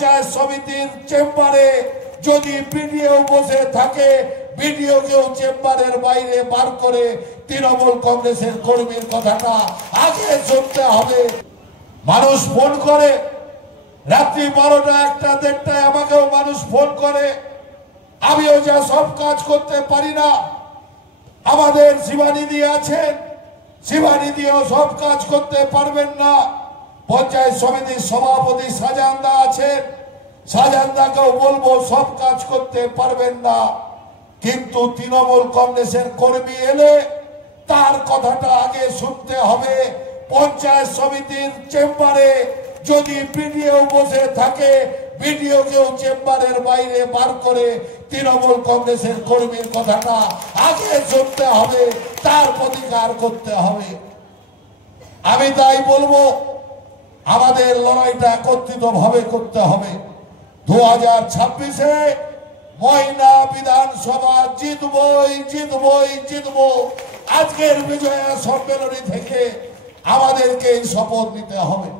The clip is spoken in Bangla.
পঞ্চায়েত সমিতির চেম্বারে যদি বিডিও বসে থাকে, বিডিওকেও চেম্বারের বাইরে বার করে তৃণমূল কংগ্রেসের কর্মীর কথাটা আগে শুনতে হবে। মানুষ ফোন করে রাত্রি 12টা 1টা 1:30টায় আমাকেও মানুষ ফোন করে, আমিও যা সব কাজ করতে পারি না। আমাদের শিবানিধি আছেন, শিবানিধিও সব কাজ করতে পারবেন না। পঞ্চায়েত সমিতির সভাপতি শাহজাহানদা আছেন, শাহজাহানদাকেও বলবো সব কাজ করতে পারবেন না। কিন্তু তৃণমূল কংগ্রেসের কর্মী এলে তার কথাটা আগে শুনতে হবে। পঞ্চায়েত সমিতির চেম্বারে যদি বিডিও বসে থাকে, বিডিওকেও চেম্বারের বাইরে বার করে তৃণমূল কংগ্রেসের কর্মীর কথাটা আগে শুনতে হবে, তার প্রতিকার করতে হবে। আমি তাই বলবো, আমাদের লড়াইটা একত্রিত ভাবে করতে হবে। 2026-এ ময়না বিধানসভা জিতবই জিতবই জিতবো। আজকের বিজয়া সম্মেলনী থেকে আমাদেরকে এই শপথ নিতে হবে।